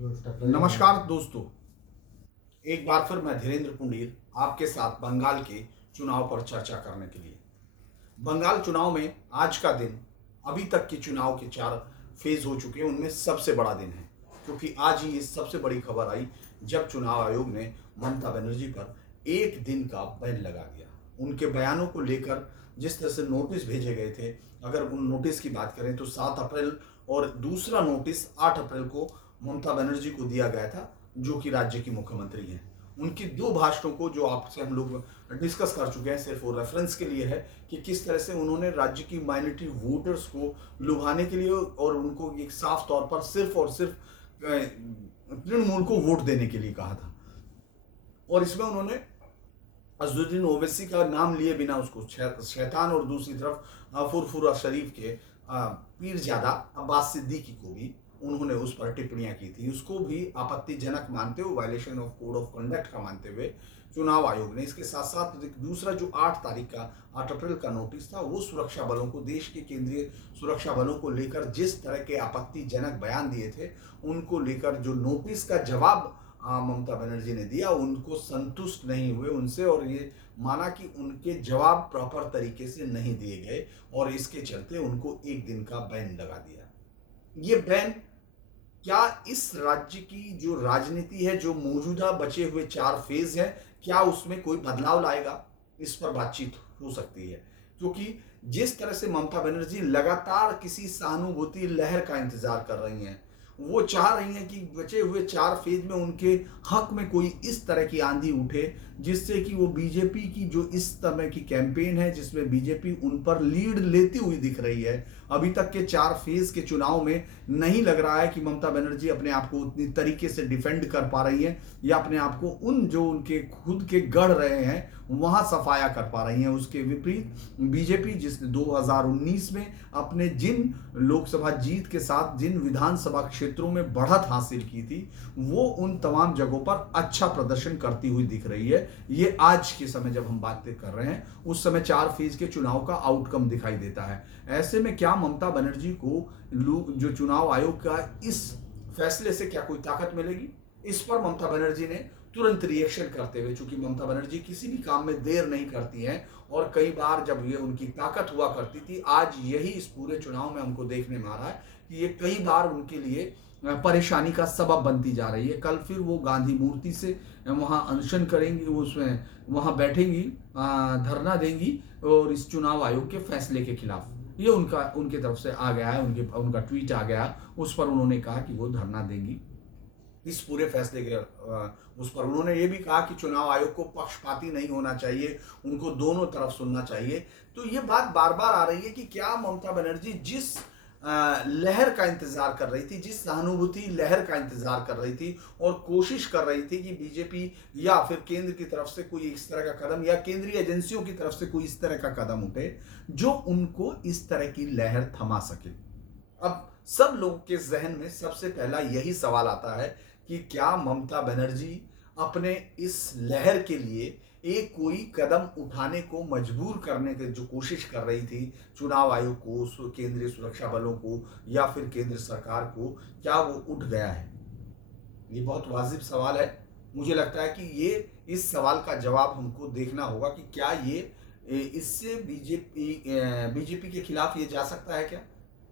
नमस्कार दोस्तों। एक बार फिर मैं धीरेन्द्र पुंडीर आपके साथ बंगाल के चुनाव पर चर्चा करने के लिए। बंगाल चुनाव में आज का दिन अभी तक के चुनाव के 4 फेज हो चुके हैं, उनमें सबसे बड़ा दिन है, क्योंकि आज ही ये सबसे बड़ी खबर आई जब चुनाव आयोग ने ममता बनर्जी पर एक दिन का बैन लगा दिया। उनके बयानों को लेकर जिस तरह से नोटिस भेजे गए थे, अगर उन नोटिस की बात करें तो 7 अप्रैल और दूसरा नोटिस 8 अप्रैल को ममता बनर्जी को दिया गया था, जो कि राज्य की मुख्यमंत्री हैं। उनकी 2 भाषणों को जो आपसे हम लोग डिस्कस कर चुके हैं, सिर्फ वो रेफरेंस के लिए है कि किस तरह से उन्होंने राज्य की माइनॉरिटी वोटर्स को लुभाने के लिए और उनको एक साफ तौर पर सिर्फ और सिर्फ तृणमूल को वोट देने के लिए कहा था। और इसमें उन्होंने अजदुद्दीन ओवैसी का नाम लिए बिना उसको शैतान और दूसरी तरफ फुरफुरा शरीफ के पीरजादा अब्बास सिद्दीकी को भी उन्होंने उस पर टिप्पणियां की थी। उसको भी आपत्तिजनक मानते हुए, violation of code of conduct का मानते हुए चुनाव आयोग ने इसके साथ साथ दूसरा जो 8 तारीख का 8 अप्रैल का नोटिस था, वो सुरक्षा बलों को, देश के केंद्रीय सुरक्षा बलों को लेकर जिस तरह के आपत्तिजनक बयान दिए थे, उनको लेकर जो नोटिस का जवाब ममता बनर्जी ने दिया, उनको संतुष्ट नहीं हुए उनसे और ये माना कि उनके जवाब प्रॉपर तरीके से नहीं दिए गए और इसके चलते उनको एक दिन का बैन लगा दिया। ये बैन क्या इस राज्य की जो राजनीति है, जो मौजूदा बचे हुए 4 फेज हैं, क्या उसमें कोई बदलाव लाएगा? इस पर बातचीत हो सकती है, क्योंकि जिस तरह से ममता बनर्जी लगातार किसी सहानुभूति लहर का इंतजार कर रही हैं, वो चाह रही हैं कि बचे हुए 4 फेज में उनके हक में कोई इस तरह की आंधी उठे जिससे कि वो बीजेपी की जो इस तरह की कैंपेन है, जिसमें बीजेपी उन पर लीड लेती हुई दिख रही है। अभी तक के 4 फेज के चुनाव में नहीं लग रहा है कि ममता बनर्जी अपने आप को उतनी तरीके से डिफेंड कर पा रही है या अपने आप को उन जो उनके खुद के गढ़ रहे हैं वहां सफाया कर पा रही हैं। उसके विपरीत बीजेपी, जिसने 2019 में अपने जिन लोकसभा जीत के साथ जिन विधानसभा क्षेत्रों में बढ़त हासिल की थी, वो उन तमाम जगहों पर अच्छा प्रदर्शन करती हुई दिख रही है। ये आज के समय जब हम बातें कर रहे हैं, उस समय 4 फेज के चुनाव का आउटकम दिखाई देता है। ऐसे में क्या ममता बनर्जी को जो चुनाव आयोग का इस फैसले से क्या कोई ताकत मिलेगी? इस पर ममता बनर्जी ने तुरंत रिएक्शन करते हुए, चूंकि ममता बनर्जी किसी भी काम में देर नहीं करती हैं और कई बार जब ये उनकी ताकत हुआ करती थी, आज यही इस पूरे चुनाव में हमको देखने में आ रहा है कि ये कई बार उनके लिए परेशानी का सबब बनती जा रही है। कल फिर वो गांधी मूर्ति से वहां अनशन करेंगी, वो उसमें वहां बैठेंगी, धरना देंगी और इस चुनाव आयोग के फैसले के खिलाफ। ये उनके तरफ से आ गया है, उनका ट्वीट आ गया, उस पर उन्होंने कहा कि वो धरना देंगी इस पूरे फैसले के उस पर। उन्होंने ये भी कहा कि चुनाव आयोग को पक्षपाती नहीं होना चाहिए, उनको दोनों तरफ सुनना चाहिए। तो ये बात बार बार आ रही है कि क्या ममता बनर्जी जिस लहर का इंतजार कर रही थी, जिस सहानुभूति लहर का इंतजार कर रही थी और कोशिश कर रही थी कि बीजेपी या फिर केंद्र की तरफ से कोई इस तरह का कदम या केंद्रीय एजेंसियों की तरफ से कोई इस तरह का कदम उठे जो उनको इस तरह की लहर थमा सके। अब सब लोगों के जहन में सबसे पहला यही सवाल आता है कि क्या ममता बनर्जी अपने इस लहर के लिए एक कोई कदम उठाने को मजबूर करने की जो कोशिश कर रही थी चुनाव आयोग को, केंद्रीय सुरक्षा बलों को या फिर केंद्र सरकार को, क्या वो उठ गया है? ये बहुत वाजिब सवाल है। मुझे लगता है कि ये इस सवाल का जवाब हमको देखना होगा कि क्या ये इससे बीजेपी के खिलाफ ये जा सकता है क्या?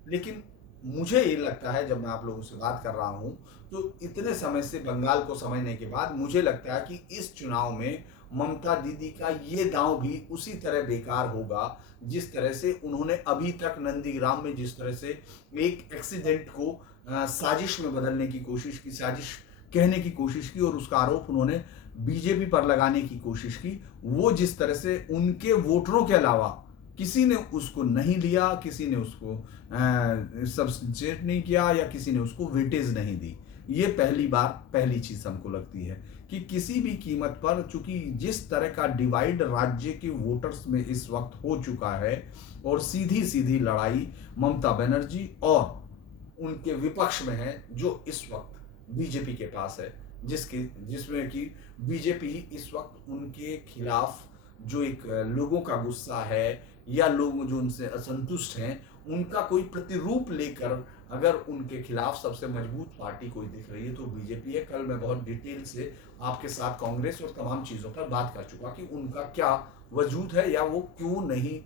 लेकिन मुझे ये लगता है, जब मैं आप लोगों से बात कर रहा हूं, तो इतने समय से बंगाल को समझने के बाद मुझे लगता है कि इस चुनाव में ममता दीदी का ये दांव भी उसी तरह बेकार होगा जिस तरह से उन्होंने अभी तक नंदीग्राम में जिस तरह से एक एक्सीडेंट को साजिश में बदलने की कोशिश की, साजिश कहने की कोशिश की और उसका आरोप उन्होंने बीजेपी पर लगाने की कोशिश की। वो जिस तरह से उनके वोटरों के अलावा किसी ने उसको नहीं लिया, किसी ने उसको सब्सटेट नहीं किया या किसी ने उसको वेटेज नहीं दी। ये पहली चीज हमको लगती है कि किसी भी कीमत पर, चूंकि जिस तरह का डिवाइड राज्य के वोटर्स में इस वक्त हो चुका है और सीधी सीधी लड़ाई ममता बनर्जी और उनके विपक्ष में है जो इस वक्त बीजेपी के पास है, जिसमें कि बीजेपी इस वक्त उनके खिलाफ जो एक लोगों का गुस्सा है या लोग जो उनसे असंतुष्ट हैं, उनका कोई प्रतिरूप लेकर अगर उनके खिलाफ सबसे मजबूत पार्टी कोई दिख रही है तो बीजेपी है। कल मैं बहुत डिटेल से आपके साथ कांग्रेस और तमाम चीज़ों पर बात कर चुका कि उनका क्या वजूद है या वो क्यों नहीं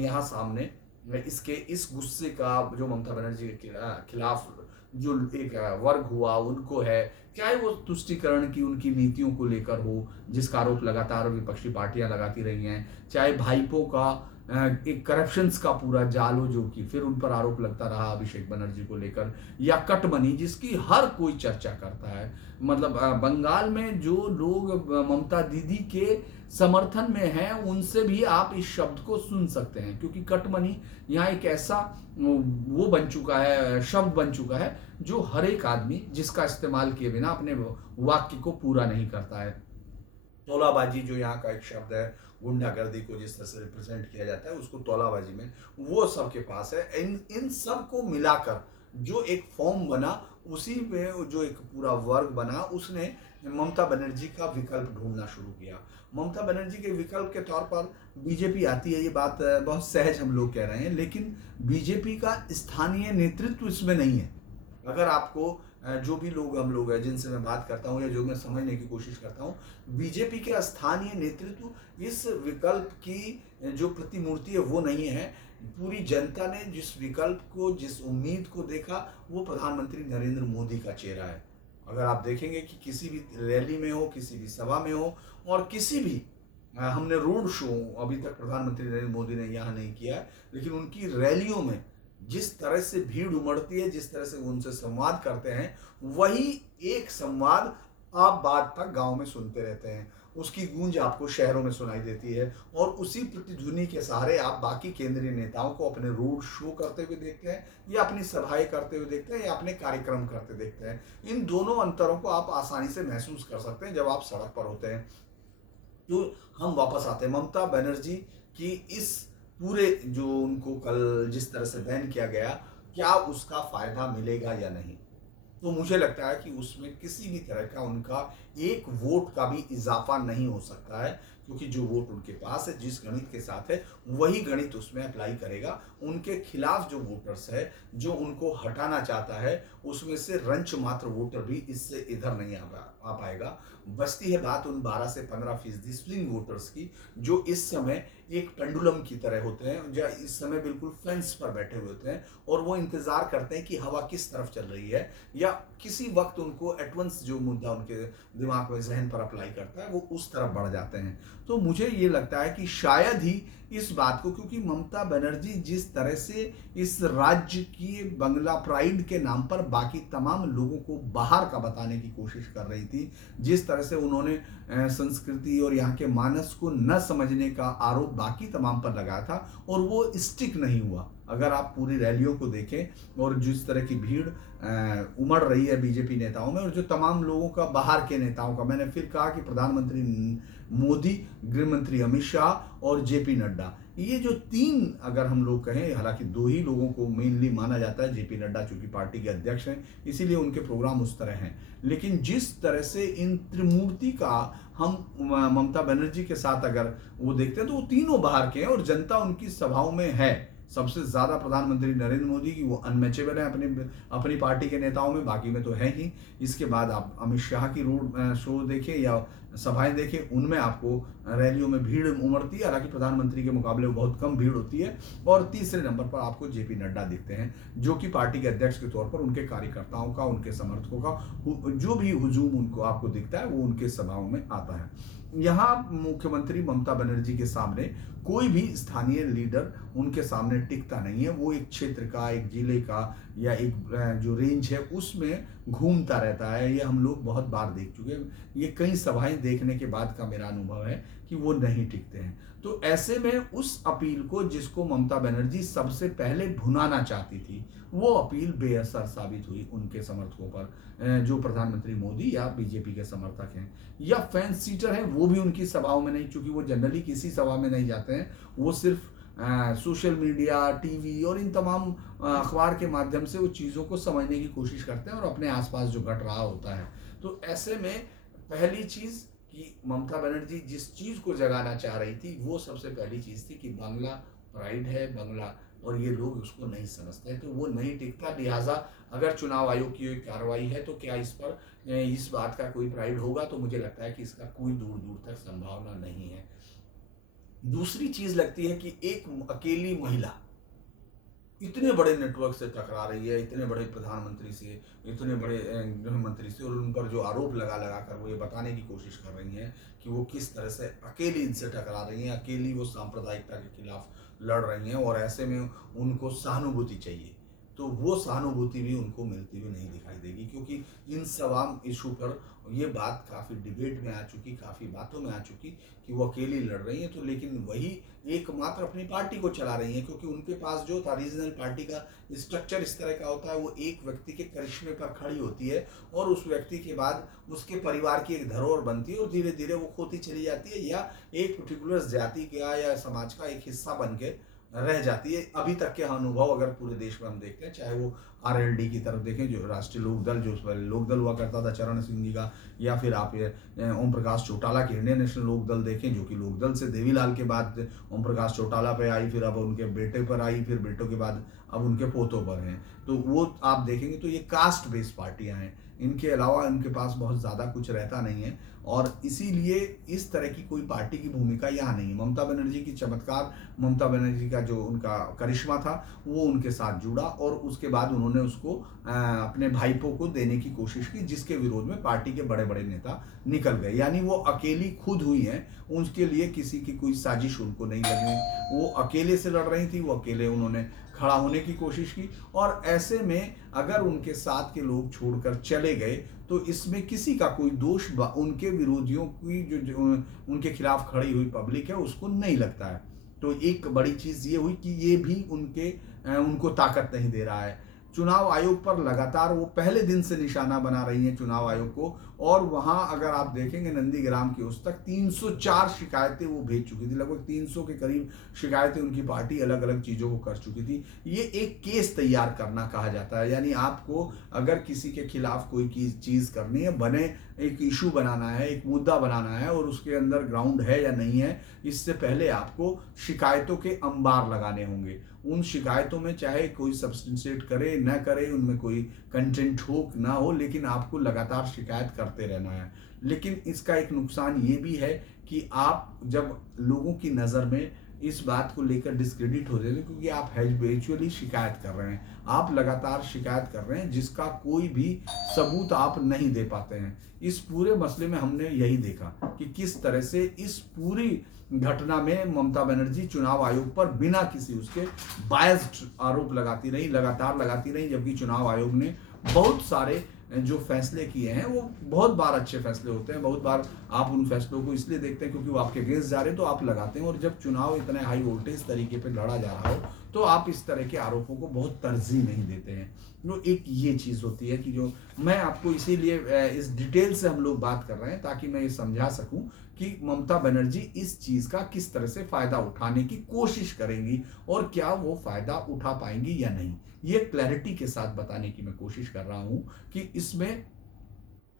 यहाँ सामने इसके इस गुस्से का जो ममता बनर्जी के खिलाफ जो एक वर्ग हुआ उनको है, चाहे वो तुष्टीकरण की उनकी नीतियों को लेकर हो जिसका आरोप लगातार विपक्षी पार्टियां लगाती रही हैं, चाहे भाईपों का एक करप्शंस का पूरा जाल हो जो कि फिर उन पर आरोप लगता रहा अभिषेक बनर्जी को लेकर, या कटमनी जिसकी हर कोई चर्चा करता है। मतलब बंगाल में जो लोग ममता दीदी के समर्थन में हैं उनसे भी आप इस शब्द को सुन सकते हैं, क्योंकि कटमनी यहाँ एक ऐसा वो बन चुका है, शब्द बन चुका है जो हर एक आदमी जिसका इस्तेमाल किए बिना अपने वाक्य को पूरा नहीं करता है। तौलाबाजी जो यहाँ का एक शब्द है, गुंडागर्दी को जिस तरह से रिप्रेजेंट किया जाता है उसको तौलाबाजी में वो सबके पास है। इन सब को मिलाकर जो एक फॉर्म बना उसी में जो एक पूरा वर्ग बना उसने ममता बनर्जी का विकल्प ढूंढना शुरू किया। ममता बनर्जी के विकल्प के तौर पर बीजेपी आती है, ये बात बहुत सहज हम लोग कह रहे हैं, लेकिन बीजेपी का स्थानीय नेतृत्व इसमें नहीं है। अगर आपको जो भी लोग हम लोग हैं जिनसे मैं बात करता हूँ या जो मैं समझने की कोशिश करता हूँ, बीजेपी के स्थानीय नेतृत्व इस विकल्प की जो प्रतिमूर्ति है वो नहीं है। पूरी जनता ने जिस विकल्प को, जिस उम्मीद को देखा वो प्रधानमंत्री नरेंद्र मोदी का चेहरा है। अगर आप देखेंगे कि किसी भी रैली में हो, किसी भी सभा में हो और किसी भी हमने रोड शो अभी तक प्रधानमंत्री नरेंद्र मोदी ने यहाँ नहीं किया है, लेकिन उनकी रैलियों में जिस तरह से भीड़ उमड़ती है, जिस तरह से उनसे संवाद करते हैं, वही एक संवाद आप बात तक गांव में सुनते रहते हैं, उसकी गूंज आपको शहरों में सुनाई देती है और उसी प्रतिध्वनि के सहारे आप बाकी केंद्रीय नेताओं को अपने रोड शो करते हुए देखते हैं या अपनी सभाएं करते हुए देखते हैं या अपने कार्यक्रम करते देखते हैं। इन दोनों अंतरों को आप आसानी से महसूस कर सकते हैं जब आप सड़क पर होते हैं। तो हम वापस आते हैं ममता बनर्जी की इस पूरे जो उनको कल जिस तरह से बैन किया गया, क्या उसका फायदा मिलेगा या नहीं। तो मुझे लगता है कि उसमें किसी भी तरह का उनका एक वोट का भी इजाफा नहीं हो सकता है, क्योंकि जो वोट उनके पास है, जिस गणित के साथ है वही गणित उसमें अप्लाई करेगा। उनके खिलाफ जो वोटर्स है, जो उनको हटाना चाहता है, उसमें से रंच मात्र वोटर भी इससे इधर नहीं आ पाएगा। बचती है बात उन 12 से 15% स्विंग वोटर्स की, जो इस समय एक पेंडुलम की तरह होते हैं, जो इस समय बिल्कुल फेंस पर बैठे हुए होते हैं और वो इंतजार करते हैं कि हवा किस तरफ चल रही है, या किसी वक्त उनको एटवंस जो मुद्दा उनके दिमाग में जहन पर अप्लाई करता है वो उस तरफ बढ़ जाते हैं। तो मुझे ये लगता है कि शायद ही इस बात को, क्योंकि ममता बनर्जी जिस तरह से इस राज्य की बंगला प्राइड के नाम पर बाकी तमाम लोगों को बाहर का बताने की कोशिश कर रही थी, जिस तरह से उन्होंने संस्कृति और यहाँ के मानस को न समझने का आरोप बाकी तमाम पर लगाया था और वो स्टिक नहीं हुआ। अगर आप पूरी रैलियों को देखें और जिस तरह की भीड़ उमड़ रही है बीजेपी नेताओं में और जो तमाम लोगों का, बाहर के नेताओं का, मैंने फिर कहा कि प्रधानमंत्री मोदी, गृह मंत्री अमित शाह और जेपी नड्डा, ये जो तीन अगर हम लोग कहें, हालांकि दो ही लोगों को मेनली माना जाता है, जेपी नड्डा चूंकि पार्टी के अध्यक्ष हैं इसीलिए उनके प्रोग्राम उस तरह हैं, लेकिन जिस तरह से इन त्रिमूर्ति का हम ममता बनर्जी के साथ अगर वो देखते हैं तो वो तीनों बाहर के हैं और जनता उनकी सभाओं में है। सबसे ज्यादा प्रधानमंत्री नरेंद्र मोदी की वो अनमैचेबल है अपनी पार्टी के नेताओं में, बाकी में तो है ही। इसके बाद आप अमित शाह की रोड शो देखें या सभाएं देखें, उनमें आपको रैलियों में भीड़ उमड़ती है, हालांकि प्रधानमंत्री के मुकाबले बहुत कम भीड़ होती है। और तीसरे नंबर पर आपको जेपी नड्डा दिखते हैं, जो कि पार्टी के अध्यक्ष के तौर पर उनके कार्यकर्ताओं का, उनके समर्थकों का जो भी हुजूम उनको आपको दिखता है वो उनके सभाओं में आता है। यहाँ मुख्यमंत्री ममता बनर्जी के सामने कोई भी स्थानीय लीडर उनके सामने टिकता नहीं है। वो एक क्षेत्र का, एक जिले का या एक जो रेंज है उसमें घूमता रहता है। ये हम लोग बहुत बार देख चुके हैं, ये कई सभाएं देखने के बाद का मेरा अनुभव है कि वो नहीं टिकते हैं। तो ऐसे में उस अपील को जिसको ममता बनर्जी सबसे पहले भुनाना चाहती थी, वो अपील बेअसर साबित हुई उनके समर्थकों पर, जो प्रधानमंत्री मोदी या बीजेपी के समर्थक हैं या फैंस सीटर हैं, वो भी उनकी सभाओं में नहीं, चूंकि वो जनरली किसी सभा में नहीं जाते हैं, वो सिर्फ सोशल मीडिया, टीवी और इन तमाम अखबार के माध्यम से वो चीज़ों को समझने की कोशिश करते हैं और अपने आसपास जो घट रहा होता है। तो ऐसे में पहली चीज़ कि ममता बनर्जी जिस चीज़ को जगाना चाह रही थी वो सबसे पहली चीज़ थी कि बांग्ला प्राइड है, बांग्ला और ये लोग उसको नहीं समझते हैं, तो वो नहीं टिकता। लिहाजा अगर चुनाव आयोग की कार्रवाई है तो क्या इस पर इस बात का कोई प्राइड होगा, तो मुझे लगता है कि इसका कोई दूर दूर तक संभावना नहीं है। दूसरी चीज लगती है कि एक अकेली महिला इतने बड़े नेटवर्क से टकरा रही है, इतने बड़े प्रधानमंत्री से, इतने बड़े गृह मंत्री से, और उन पर जो आरोप लगा लगा कर वो ये बताने की कोशिश कर रही हैं कि वो किस तरह से अकेली इनसे टकरा रही हैं, अकेली वो सांप्रदायिकता के खिलाफ लड़ रही हैं, और ऐसे में उनको सहानुभूति चाहिए। तो वो सहानुभूति भी उनको मिलती हुई नहीं दिखाई देगी, क्योंकि इन तमाम इशू पर ये बात काफ़ी डिबेट में आ चुकी, काफ़ी बातों में आ चुकी कि वो अकेली लड़ रही हैं, तो लेकिन वही एकमात्र अपनी पार्टी को चला रही हैं, क्योंकि उनके पास जो था रीजनल पार्टी का स्ट्रक्चर इस तरह का होता है, वो एक व्यक्ति के करिश्मे पर खड़ी होती है, और उस व्यक्ति के बाद उसके परिवार की एक धरोहर बनती है, और धीरे धीरे वो खोती चली जाती है, या एक पर्टिकुलर जाति का या समाज का एक हिस्सा बन के रह जाती है। अभी तक के अनुभव अगर पूरे देश में हम देखते हैं, चाहे वो आरएलडी की तरफ देखें, जो राष्ट्रीय लोकदल, जो पहले लोकदल हुआ करता था चरण सिंह जी का, या फिर आप ओम प्रकाश चौटाला के इंडियन नेशनल लोकदल देखें, जो कि लोकदल से देवीलाल के बाद ओम प्रकाश चौटाला पे आई, फिर अब उनके बेटे पर आई, फिर बेटों के बाद अब उनके पोतों पर हैं, तो वो आप देखेंगे तो ये कास्ट बेस्ड पार्टियां हैं। इनके अलावा इनके पास बहुत ज़्यादा कुछ रहता नहीं है, और इसीलिए इस तरह की कोई पार्टी की भूमिका यहाँ नहीं है। ममता बनर्जी की चमत्कार, ममता बनर्जी का जो उनका करिश्मा था वो उनके साथ जुड़ा, और उसके बाद उन्होंने उसको अपने भाईपों को देने की कोशिश की, जिसके विरोध में पार्टी के बड़े बड़े नेता निकल गए। यानी वो अकेली खुद हुई हैं, उनके लिए किसी की कोई साजिश उनको नहीं लगी, वो अकेले से लड़ रही थी, वो अकेले उन्होंने खड़ा होने की कोशिश की, और ऐसे में अगर उनके साथ के लोग छोड़कर चले गए तो इसमें किसी का कोई दोष उनके विरोधियों की जो उनके खिलाफ खड़ी हुई पब्लिक है उसको नहीं लगता है। तो एक बड़ी चीज ये हुई कि ये भी उनको ताकत नहीं दे रहा है। चुनाव आयोग पर लगातार वो पहले दिन से निशाना बना रही है चुनाव आयोग को, और वहां अगर आप देखेंगे नंदीग्राम की उस तक 304 शिकायतें वो भेज चुकी थी, लगभग 300 के करीब शिकायतें उनकी पार्टी अलग अलग चीजों को कर चुकी थी। ये एक केस तैयार करना कहा जाता है, यानी आपको अगर किसी के खिलाफ कोई चीज करनी है, बने एक इशू बनाना है, एक मुद्दा बनाना है, और उसके अंदर ग्राउंड है या नहीं है, इससे पहले आपको शिकायतों के अंबार लगाने होंगे। उन शिकायतों में चाहे कोई सब्सटेंशिएट करे न करे, उनमें कोई कंटेंट हो ना हो, लेकिन आपको लगातार शिकायत करते रहना है। लेकिन इसका एक नुकसान ये भी है कि आप जब लोगों की नज़र में इस बात को लेकर डिस्क्रेडिट हो जाते हैं, क्योंकि आप हैबिचुअली शिकायत कर रहे हैं, आप लगातार शिकायत कर रहे हैं, जिसका कोई भी सबूत आप नहीं दे पाते हैं। इस पूरे मसले में हमने यही देखा कि किस तरह से इस पूरी घटना में ममता बनर्जी चुनाव आयोग पर बिना किसी उसके बायस्ड आरोप लगाती रही, लगातार लगाती रही, जबकि चुनाव आयोग ने बहुत सारे जो फैसले किए हैं वो बहुत बार अच्छे फैसले होते हैं। बहुत बार आप उन फैसलों को इसलिए देखते हैं क्योंकि वो आपके अगेंस्ट जा रहे हैं तो आप लगाते हैं, और जब चुनाव इतने हाई वोल्टेज तरीके पे लड़ा जा रहा हो तो आप इस तरह के आरोपों को बहुत तरजीह नहीं देते हैं। तो एक ये चीज़ होती है कि जो मैं आपको इसीलिए इस डिटेल से हम लोग बात कर रहे हैं ताकि मैं ये समझा सकूं कि ममता बनर्जी इस चीज़ का किस तरह से फ़ायदा उठाने की कोशिश करेंगी, और क्या वो फ़ायदा उठा पाएंगी या नहीं। ये क्लैरिटी के साथ बताने की मैं कोशिश कर रहा हूं कि इसमें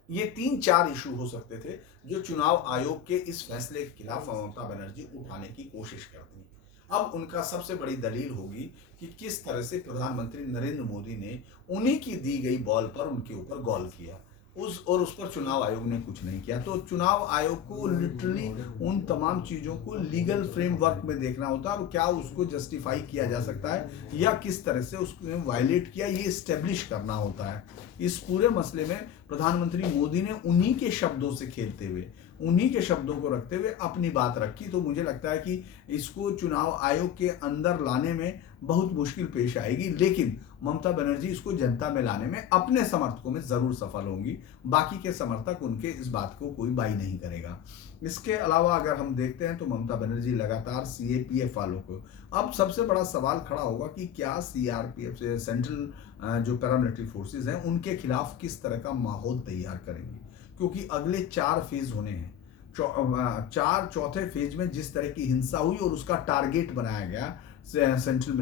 ये 3-4 इशू हो सकते थे जो चुनाव आयोग के इस फैसले के खिलाफ ममता बनर्जी उठाने की कोशिश करती। अब उनका सबसे बड़ी दलील होगी कि किस तरह से प्रधानमंत्री नरेंद्र मोदी ने उन्हीं की दी गई बॉल पर उनके ऊपर गॉल किया, उस पर चुनाव आयोग ने कुछ नहीं किया। तो चुनाव आयोग को लिटरली उन तमाम चीज़ों को लीगल फ्रेमवर्क में देखना होता है, और क्या उसको जस्टिफाई किया जा सकता है या किस तरह से उसको वायलेट किया, ये इस्टेब्लिश करना होता है। इस पूरे मसले में प्रधानमंत्री मोदी ने उन्हीं के शब्दों से खेलते हुए, उन्हीं के शब्दों को रखते हुए अपनी बात रखी। तो मुझे लगता है कि इसको चुनाव आयोग के अंदर लाने में बहुत मुश्किल पेश आएगी, लेकिन ममता बनर्जी इसको जनता में लाने में अपने समर्थकों में जरूर सफल होंगी। बाकी के समर्थक उनके इस बात को कोई बाई नहीं करेगा। इसके अलावा अगर हम देखते हैं तो ममता बनर्जी लगातार सीएपीएफ वालों को, अब सबसे बड़ा सवाल खड़ा होगा कि क्या सीआरपीएफ से सेंट्रल जो पैरामिलिट्री फोर्सेस हैं उनके खिलाफ किस तरह का माहौल तैयार करेंगे, क्योंकि अगले 4 फेज होने हैं। चौथे फेज में जिस तरह की हिंसा हुई और उसका टारगेट बनाया गया सेंट्रल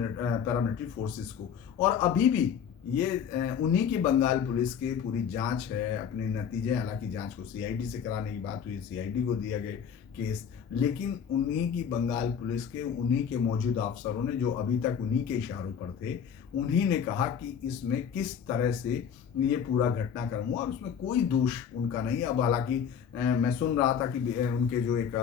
पैरामिलिट्री फोर्सेस को, और अभी भी ये उन्हीं की बंगाल पुलिस की पूरी जांच है, अपने नतीजे, हालांकि जांच को सीआईडी से कराने की बात हुई, सीआईडी को दिया गया केस, लेकिन उन्हीं की बंगाल पुलिस के उन्हीं के मौजूदा अफसरों ने, जो अभी तक उन्हीं के इशारों पर थे, उन्हीं ने कहा कि इसमें किस तरह से ये पूरा घटनाक्रम हुआ और उसमें कोई दोष उनका नहीं है। अब हालांकि मैं सुन रहा था कि उनके जो एक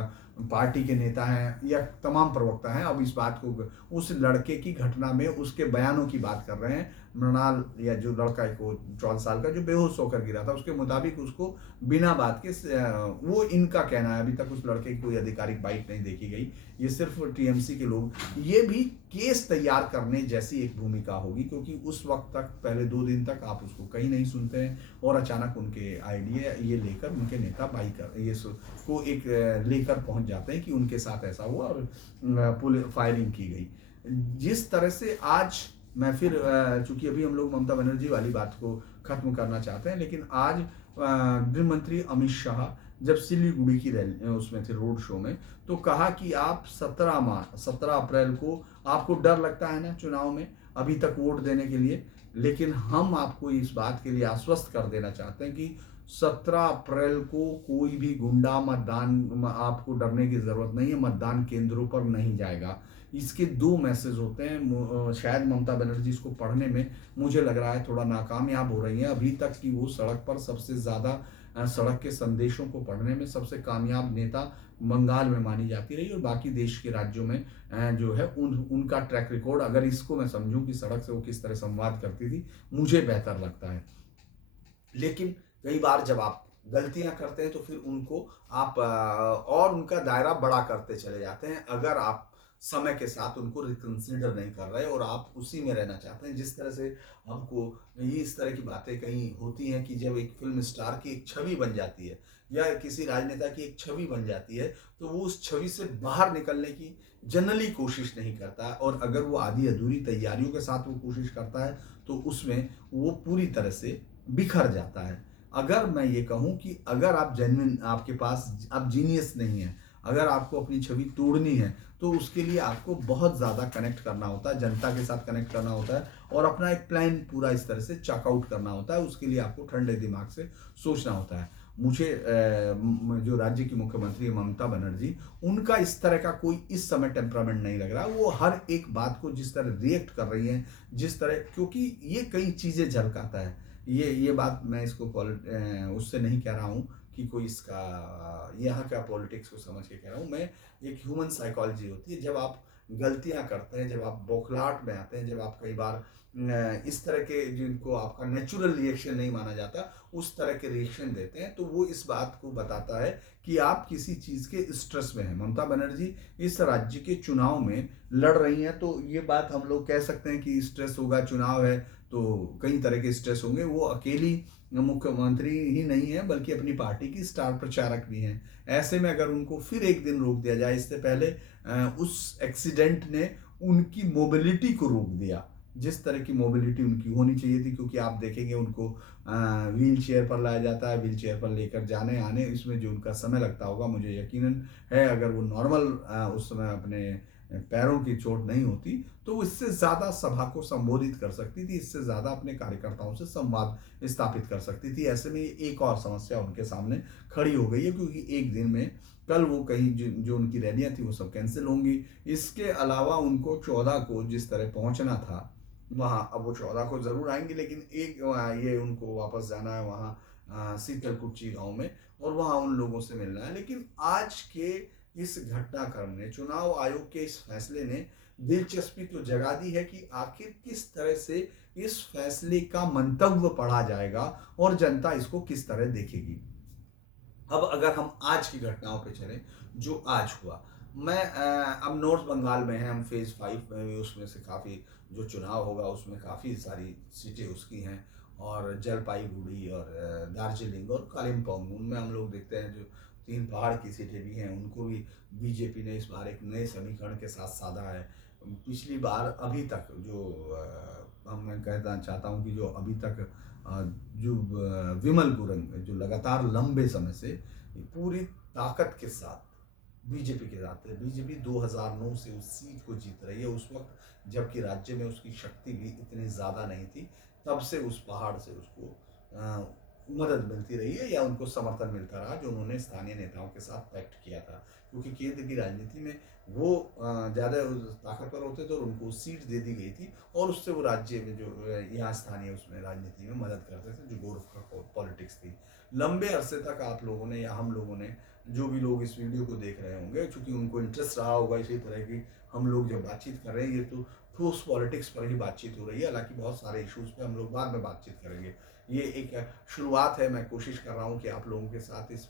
पार्टी के नेता हैं या तमाम प्रवक्ता हैं, अब इस बात को, उस लड़के की घटना में उसके बयानों की बात कर रहे हैं। मृणाल, या जो लड़का है को 14 साल का जो बेहोश होकर गिरा था, उसके मुताबिक उसको बिना बात के वो इनका कहना है, अभी तक उस लड़के की कोई आधिकारिक बाइट नहीं देखी गई, ये सिर्फ टीएमसी के लोग, ये भी केस तैयार करने जैसी एक भूमिका होगी, क्योंकि उस वक्त तक, पहले 2 दिन तक आप उसको कहीं नहीं सुनते हैं और अचानक उनके आइडिया ये लेकर उनके नेता बाइकर ये को एक लेकर पहुंच जाते हैं कि उनके साथ ऐसा हुआ और पुलिस फायरिंग की गई। जिस तरह से आज मैं फिर, चूंकि अभी हम लोग ममता बनर्जी वाली बात को खत्म करना चाहते हैं, लेकिन आज गृह मंत्री अमित शाह जब सिलीगुड़ी की रैली उसमें थे, रोड शो में, तो कहा कि आप 17 अप्रैल को आपको डर लगता है ना चुनाव में अभी तक वोट देने के लिए, लेकिन हम आपको इस बात के लिए आश्वस्त कर देना चाहते हैं कि 17 अप्रैल को कोई भी गुंडा मतदान, आपको डरने की जरूरत नहीं है, मतदान केंद्रों पर नहीं जाएगा। इसके 2 मैसेज होते हैं, शायद ममता बनर्जी इसको पढ़ने में, मुझे लग रहा है, थोड़ा नाकामयाब हो रही है। अभी तक की वो सड़क पर सबसे ज्यादा, सड़क के संदेशों को पढ़ने में सबसे कामयाब नेता बंगाल में मानी जाती रही, और बाकी देश के राज्यों में जो है उनका ट्रैक रिकॉर्ड, अगर इसको मैं समझूं कि सड़क से वो किस तरह संवाद करती थी, मुझे बेहतर लगता है। लेकिन कई बार जब आप गलतियां करते हैं तो फिर उनको आप और उनका दायरा बड़ा करते चले जाते हैं, अगर आप समय के साथ उनको रिकंसिडर नहीं कर रहे और आप उसी में रहना चाहते हैं। जिस तरह से हमको ये इस तरह की बातें कहीं होती हैं कि जब एक फिल्म स्टार की एक छवि बन जाती है या किसी राजनेता की एक छवि बन जाती है, तो वो उस छवि से बाहर निकलने की जनरली कोशिश नहीं करता, और अगर वो आधी अधूरी तैयारियों के साथ वो कोशिश करता है तो उसमें वो पूरी तरह से बिखर जाता है। अगर मैं ये कहूँ कि अगर आप जेन्युइन, आपके पास आप जीनियस नहीं है, अगर आपको अपनी छवि तोड़नी है, तो उसके लिए आपको बहुत ज़्यादा कनेक्ट करना होता है, जनता के साथ कनेक्ट करना होता है और अपना एक प्लान पूरा इस तरह से चेकआउट करना होता है। उसके लिए आपको ठंडे दिमाग से सोचना होता है। मुझे जो राज्य की मुख्यमंत्री ममता बनर्जी, उनका इस तरह का कोई इस समय टेम्परामेंट नहीं लग रहा। वो हर एक बात को जिस तरह रिएक्ट कर रही हैं, जिस तरह, क्योंकि ये कई चीज़ें झलकाता है। ये बात मैं इसको उससे नहीं कह रहा हूँ कि कोई इसका यहाँ का पॉलिटिक्स को समझ के कह रहा हूँ मैं। एक ह्यूमन साइकोलॉजी होती है, जब आप गलतियाँ करते हैं, जब आप बौखलाहट में आते हैं, जब आप कई बार इस तरह के, जिनको आपका नेचुरल रिएक्शन नहीं माना जाता, उस तरह के रिएक्शन देते हैं, तो वो इस बात को बताता है कि आप किसी चीज़ के स्ट्रेस में हैं। ममता बनर्जी इस राज्य के चुनाव में लड़ रही हैं, तो ये बात हम लोग कह सकते हैं कि स्ट्रेस होगा, चुनाव है तो कई तरह के स्ट्रेस होंगे। वो अकेली मुख्यमंत्री ही नहीं है, बल्कि अपनी पार्टी की स्टार प्रचारक भी हैं। ऐसे में अगर उनको फिर एक दिन रोक दिया जाए, इससे पहले उस एक्सीडेंट ने उनकी मोबिलिटी को रोक दिया, जिस तरह की मोबिलिटी उनकी होनी चाहिए थी, क्योंकि आप देखेंगे उनको व्हील चेयर पर लाया जाता है, व्हील चेयर पर लेकर जाने आने, इसमें जो उनका समय लगता होगा, मुझे यकीनन है अगर वो नॉर्मल उस समय अपने पैरों की चोट नहीं होती तो इससे ज़्यादा सभा को संबोधित कर सकती थी, इससे ज़्यादा अपने कार्यकर्ताओं से संवाद स्थापित कर सकती थी। ऐसे में एक और समस्या उनके सामने खड़ी हो गई है, क्योंकि एक दिन में कल वो कहीं जो उनकी रैलियां थी वो सब कैंसिल होंगी। इसके अलावा उनको 14 को जिस तरह पहुंचना था वहाँ, अब वो 14 को ज़रूर आएंगे, लेकिन एक ये उनको वापस जाना है वहाँ शीतलकुची गाँव में, और वहाँ उन लोगों से मिलना है। लेकिन आज के इस घटनाक्रम ने, चुनाव आयोग के इस फैसले ने दिलचस्पी तो जगा दी है कि आखिर किस तरह से इस फैसले का मंतव्य पढ़ा जाएगा और जनता इसको किस तरह देखेगी। अब अगर हम आज की घटनाओं पे चलें, जो आज हुआ, मैं अब नॉर्थ बंगाल में है, हम फेज 5 में भी, उसमें से काफ़ी जो चुनाव होगा उसमें काफ़ी सारी सीटें उसकी हैं, और जलपाईगुड़ी और दार्जिलिंग और कालिम्पोंग, उनमें हम लोग देखते हैं जो 3 पहाड़ की सीटें भी हैं, उनको भी बीजेपी ने इस बार एक नए समीकरण के साथ साधा है। पिछली बार अभी तक जो मैं कहना चाहता हूँ कि जो अभी तक जो विमल गुरंग जो लगातार लंबे समय से पूरी ताकत के साथ बीजेपी के साथ है, बीजेपी 2009 से उस सीट को जीत रही है, उस वक्त जबकि राज्य में उसकी शक्ति भी इतनी ज़्यादा नहीं थी, तब से उस पहाड़ से उसको मदद मिलती रही है या उनको समर्थन मिलता रहा जो उन्होंने स्थानीय नेताओं के साथ पैक्ट किया था, क्योंकि केंद्र की राजनीति में वो ज़्यादा ताकतवर होते थे और उनको सीट दे दी गई थी और उससे वो राज्य में जो यहाँ स्थानीय उसमें राजनीति में मदद करते थे, जो गोरखा पॉलिटिक्स थी। लंबे अरसे तक आप लोगों ने या हम लोगों ने, जो भी लोग इस वीडियो को देख रहे होंगे, चूंकि उनको इंटरेस्ट रहा होगा इसी तरह की, हम लोग जब बातचीत कर रहे हैं ये तो ठोस पॉलिटिक्स पर ही बातचीत हो रही है, हालांकि बहुत सारे इश्यूज पे हम लोग बाद में बातचीत करेंगे। ये एक शुरुआत है, मैं कोशिश कर रहा हूँ कि आप लोगों के साथ इस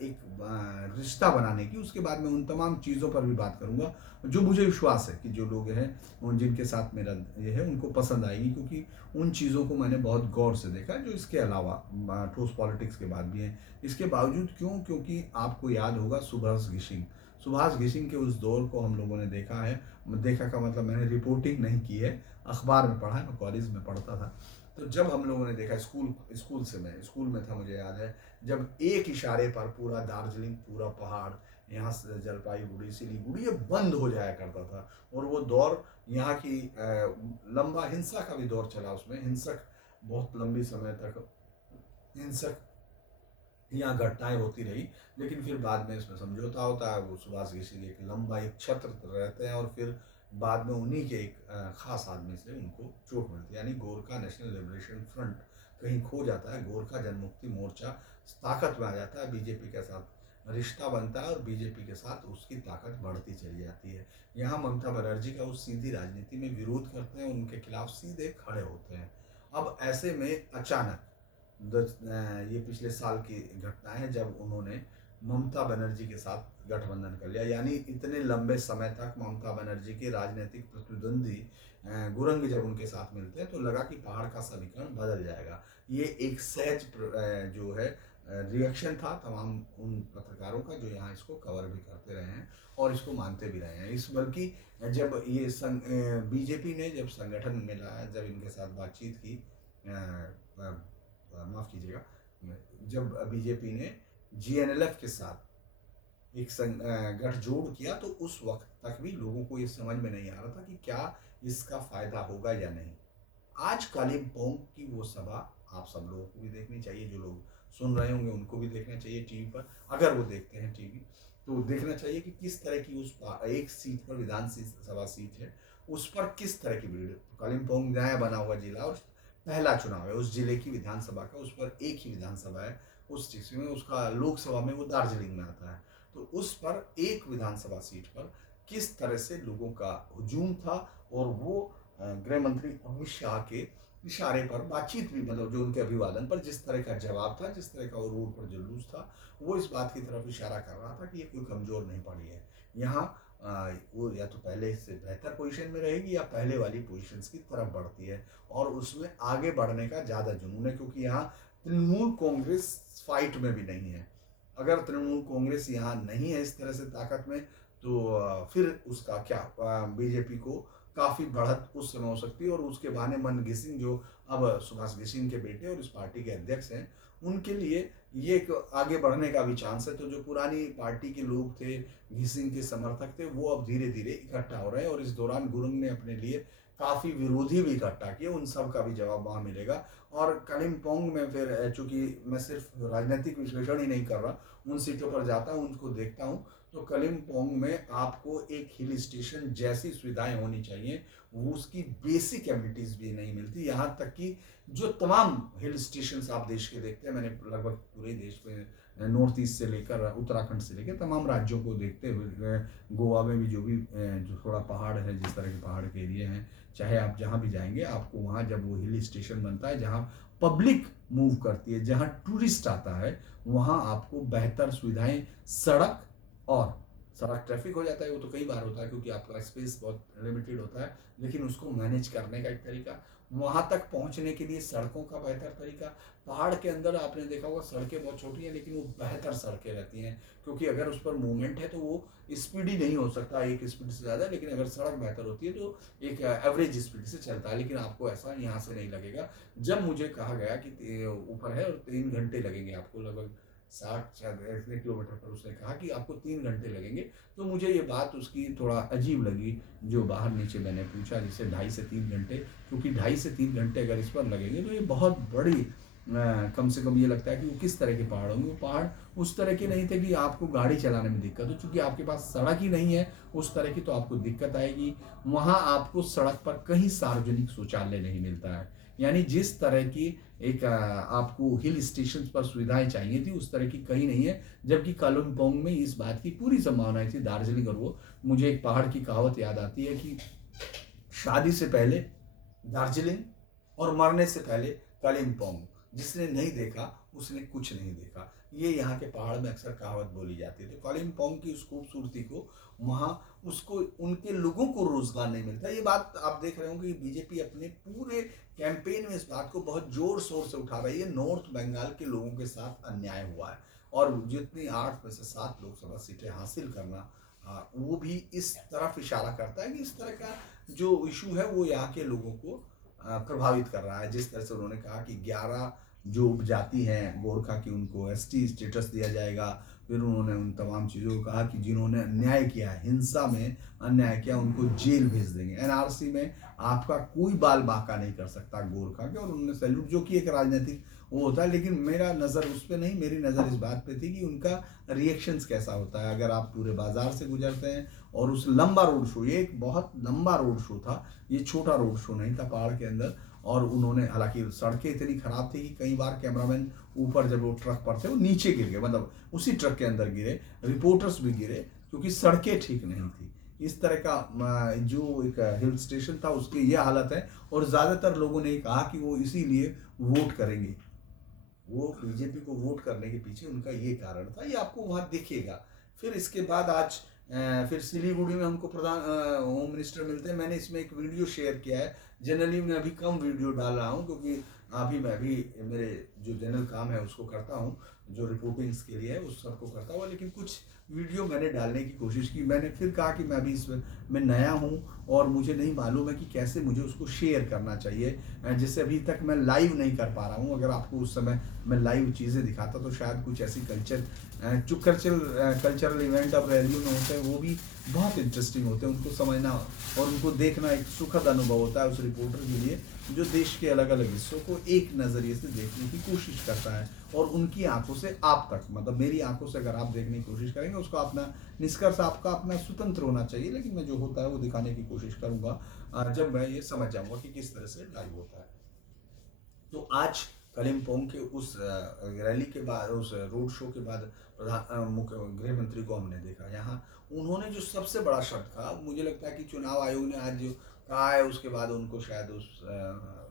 एक रिश्ता बनाने की, उसके बाद मैं उन तमाम चीज़ों पर भी बात करूँगा जो मुझे विश्वास है कि जो लोग हैं जिनके साथ मेरा ये है उनको पसंद आएगी, क्योंकि उन चीज़ों को मैंने बहुत गौर से देखा जो इसके अलावा ठोस पॉलिटिक्स के बाद भी हैं। इसके बावजूद क्यों? क्योंकि आपको याद होगा सुभाष घिसिंग के उस दौर को हम लोगों ने देखा है। देखा का मतलब मैंने रिपोर्टिंग नहीं की है, अखबार में पढ़ा है, मैं कॉलेज में पढ़ता था। तो जब हम लोगों ने देखा, मैं स्कूल में था, मुझे याद है, जब एक इशारे पर पूरा दार्जिलिंग, पूरा पहाड़, यहाँ से जलपाईगुड़ी, सिलीगुड़ी ये बंद हो जाया करता था। और वो दौर यहाँ की लंबा हिंसा का भी दौर चला, उसमें हिंसक बहुत लंबी समय तक हिंसक यहाँ घटनाएं होती रही, लेकिन फिर बाद में इसमें समझौता होता है। वो सुभाष घिसिंग एक लंबा एक छत्र रहते हैं और फिर बाद में उन्हीं के एक खास आदमी से उनको चोट मिलती है, यानी गोरखा नेशनल लिबरेशन फ्रंट कहीं खो जाता है, गोरखा जनमुक्ति मोर्चा ताकत में आ जाता है, बीजेपी के साथ रिश्ता बनता है और बीजेपी के साथ उसकी ताकत बढ़ती चली जाती है। यहाँ ममता बनर्जी का वो सीधी राजनीति में विरोध करते हैं, उनके खिलाफ सीधे खड़े होते हैं। अब ऐसे में अचानक ये पिछले साल की घटना है जब उन्होंने ममता बनर्जी के साथ गठबंधन कर लिया, यानी इतने लंबे समय तक ममता बनर्जी के राजनीतिक प्रतिद्वंदी गुरंग जब उनके साथ मिलते हैं तो लगा कि पहाड़ का समीकरण बदल जाएगा। ये एक सहज जो है रिएक्शन था तमाम उन पत्रकारों का जो यहाँ इसको कवर भी करते रहे हैं और इसको मानते भी रहे हैं। इस बल्कि जब ये बीजेपी ने जब संगठन मिला, जब इनके साथ बातचीत की, माफ़ कीजिएगा, जब बीजेपी ने जीएनएलएफ के साथ एक गठजोड़ किया तो उस वक्त तक भी लोगों को ये समझ में नहीं आ रहा था कि क्या इसका फायदा होगा या नहीं। आज कालिम्पोंग की वो सभा आप सब लोगों को भी देखनी चाहिए, जो लोग सुन रहे होंगे उनको भी देखना चाहिए टीवी पर, अगर वो देखते हैं टीवी तो देखना चाहिए कि किस तरह की उस एक सीट पर, विधानसभा सीट है, उस पर किस तरह की भीड़। कालिम्पोंग नया बना हुआ जिला और पहला चुनाव है उस जिले की विधानसभा का, उस पर एक ही विधानसभा है उस चीज में, उसका लोकसभा में वो दार्जिलिंग में आता है। तो उस पर एक विधानसभा सीट पर किस तरह से लोगों का हुजूम था और वो गृह मंत्री अमित शाह के इशारे पर बातचीत भी, मतलब जो उनके अभिवादन पर जिस तरह का जवाब था, जिस तरह का वो रोड पर जुलूस था, वो इस बात की तरफ इशारा कर रहा था कि ये कोई कमजोर नहीं पड़ी है। यहाँ वो या तो पहले से बेहतर पोजीशन में रहेगी या पहले वाली पोजीशंस की तरफ बढ़ती है और उसमें आगे बढ़ने का ज़्यादा जुनून है, क्योंकि यहाँ तृणमूल कांग्रेस फाइट में भी नहीं है। अगर तृणमूल कांग्रेस यहाँ नहीं है इस तरह से ताकत में तो फिर उसका क्या, बीजेपी को काफ़ी बढ़त उस समय हो सकती है और उसके बहाने मन घिसिंग जो अब सुभाष घिसिंग के बेटे और इस पार्टी के अध्यक्ष हैं, उनके लिए ये एक आगे बढ़ने का भी चांस है। तो जो पुरानी पार्टी के लोग थे, घिसिंग के समर्थक थे, वो अब धीरे धीरे इकट्ठा हो रहे हैं और इस दौरान गुरुंग ने अपने लिए काफ़ी विरोधी भी इकट्ठा किए, उन सब का भी जवाब वहाँ मिलेगा। और कालिम्पोंग में फिर चूंकि मैं सिर्फ राजनीतिक विश्लेषण ही नहीं कर रहा, उन सीटों पर जाता हूँ, उनको देखता हूँ, तो कालिम्पोंग में आपको एक हिल स्टेशन जैसी सुविधाएं होनी चाहिए, वो उसकी बेसिक एमिनिटीज़ भी नहीं मिलती। यहाँ तक कि जो तमाम हिल स्टेशन आप देश के देखते हैं, मैंने लगभग पूरे देश में नॉर्थ ईस्ट से लेकर उत्तराखंड से लेकर तमाम राज्यों को देखते हुए, गोवा में भी जो थोड़ा पहाड़ है, जिस तरह के पहाड़ के एरिए हैं, चाहे आप जहाँ भी जाएंगे आपको वहाँ जब वो हिल स्टेशन बनता है जहाँ पब्लिक मूव करती है, जहाँ टूरिस्ट आता है, वहाँ आपको बेहतर सुविधाएं, सड़क ट्रैफिक हो जाता है, वो तो कई बार होता है क्योंकि आपका स्पेस बहुत लिमिटेड होता है, लेकिन उसको मैनेज करने का एक तरीका, वहाँ तक पहुँचने के लिए सड़कों का बेहतर तरीका। पहाड़ के अंदर आपने देखा होगा सड़कें बहुत छोटी हैं लेकिन वो बेहतर सड़कें रहती हैं, क्योंकि अगर उस पर मूवमेंट है तो वो स्पीडी नहीं हो सकता एक स्पीड से ज़्यादा, लेकिन अगर सड़क बेहतर होती है तो एक एवरेज स्पीड से चलता है। लेकिन आपको ऐसा यहाँ से नहीं लगेगा। जब मुझे कहा गया कि ऊपर है और 3 घंटे लगेंगे आपको, लगभग 60 इतने किलोमीटर पर उसने कहा कि आपको 3 घंटे लगेंगे, तो मुझे ये बात उसकी थोड़ा अजीब लगी। जो बाहर नीचे मैंने पूछा, जिसे 2.5 से 3 घंटे, क्योंकि 2.5 से 3 घंटे अगर इस पर लगेंगे तो ये बहुत बड़ी कम से कम ये लगता है कि वो किस तरह के पहाड़ होंगे। वो पहाड़ उस तरह के नहीं थे कि आपको गाड़ी चलाने में दिक्कत हो, चूंकि आपके पास सड़क ही नहीं है उस तरह की, तो आपको दिक्कत आएगी। वहाँ आपको सड़क पर कहीं सार्वजनिक शौचालय नहीं मिलता है, यानी जिस तरह की एक आपको हिल स्टेशन पर सुविधाएं चाहिए थी उस तरह की कहीं नहीं है। जबकि कालिम्पोंग में इस बात की पूरी संभावनाएं थी। दार्जिलिंग और वो, मुझे एक पहाड़ की कहावत याद आती है कि शादी से पहले दार्जिलिंग और मरने से पहले कालिम्पोंग, जिसने नहीं देखा उसने कुछ नहीं देखा। ये यहाँ के पहाड़ में अक्सर कहावत बोली जाती है। तो कालिम्पोंग की उस खूबसूरती को, वहाँ उसको, उनके लोगों को रोजगार नहीं मिलता। ये बात आप देख रहे हो कि बीजेपी अपने पूरे कैंपेन में इस बात को बहुत जोर शोर से उठा रही है। नॉर्थ बंगाल के लोगों के साथ अन्याय हुआ है, और जितनी 8 में से 7 लोकसभा सीटें हासिल करना, वो भी इस तरफ इशारा करता है कि इस तरह का जो इशू है वो यहाँ के लोगों को प्रभावित कर रहा है। जिस तरह से उन्होंने कहा कि 11 जो उपजाति हैं गोरखा की, उनको एसटी स्टेटस दिया जाएगा। फिर उन्होंने उन तमाम चीज़ों को कहा कि जिन्होंने अन्याय किया, हिंसा में अन्याय किया, उनको जेल भेज देंगे। एनआरसी में आपका कोई बाल बांका नहीं कर सकता गोरखा के। और उन्होंने सैल्यूट, जो कि एक राजनीतिक वो होता है, लेकिन मेरा नज़र उस पर नहीं, मेरी नज़र इस बात पे थी कि उनका रिएक्शंस कैसा होता है। अगर आप पूरे बाजार से गुजरते हैं और उस लंबा रोड शो, ये एक बहुत लंबा रोड शो था, ये छोटा रोड शो नहीं था पहाड़ के अंदर। और उन्होंने, हालांकि सड़कें इतनी खराब थी कि कई बार कैमरामैन ऊपर जब वो ट्रक पर थे वो नीचे गिर गए, मतलब उसी ट्रक के अंदर गिरे, रिपोर्टर्स भी गिरे, क्योंकि सड़कें ठीक नहीं थी। इस तरह का जो एक हिल स्टेशन था उसकी ये हालत है। और ज़्यादातर लोगों ने कहा कि वो इसीलिए वोट करेंगे, वो बीजेपी को वोट करने के पीछे उनका ये कारण था। ये आपको वहाँ दिखेगा। फिर इसके बाद आज फिर सिलीगुड़ी में हमको प्रधान होम मिनिस्टर मिलते हैं। मैंने इसमें एक वीडियो शेयर किया है। जनरली मैं अभी कम वीडियो डाल रहा हूँ, क्योंकि अभी मैं भी मेरे जो जनरल काम है उसको करता हूँ, जो रिपोर्टिंग्स के लिए है उस सबको करता हूँ। लेकिन कुछ वीडियो मैंने डालने की कोशिश की। मैंने फिर कहा कि मैं अभी इसमें मैं नया हूँ और मुझे नहीं मालूम है कि कैसे मुझे उसको शेयर करना चाहिए, जिससे अभी तक मैं लाइव नहीं कर पा रहा हूँ। अगर आपको उस समय मैं लाइव चीज़ें दिखाता तो शायद कुछ ऐसी जो कल्चरल इवेंट अब रैलियों में होते हैं वो भी बहुत इंटरेस्टिंग होते हैं। उनको समझना और उनको देखना एक सुखद अनुभव होता है उस रिपोर्टर के लिए, जो देश के अलग अलग हिस्सों को एक नज़रिए से देखने की कोशिश करता है। और उनकी आंखों से आप तक, मतलब मेरी आंखों से अगर आप देखने की कोशिश करेंगे, उसको अपना निष्कर्ष आपका अपना स्वतंत्र होना चाहिए। लेकिन मैं जो होता है वो दिखाने की कोशिश करूँगा जब मैं ये समझ जाऊँगा कि किस तरह से लाइव होता है। तो आज कालिम्पोंग के उस रैली के बाद, उस रोड शो के बाद, मुख्य गृह मंत्री को हमने देखा। यहाँ उन्होंने जो सबसे बड़ा शब्द कहा, मुझे लगता है कि चुनाव आयोग ने आज जो कहा है उसके बाद उनको शायद उस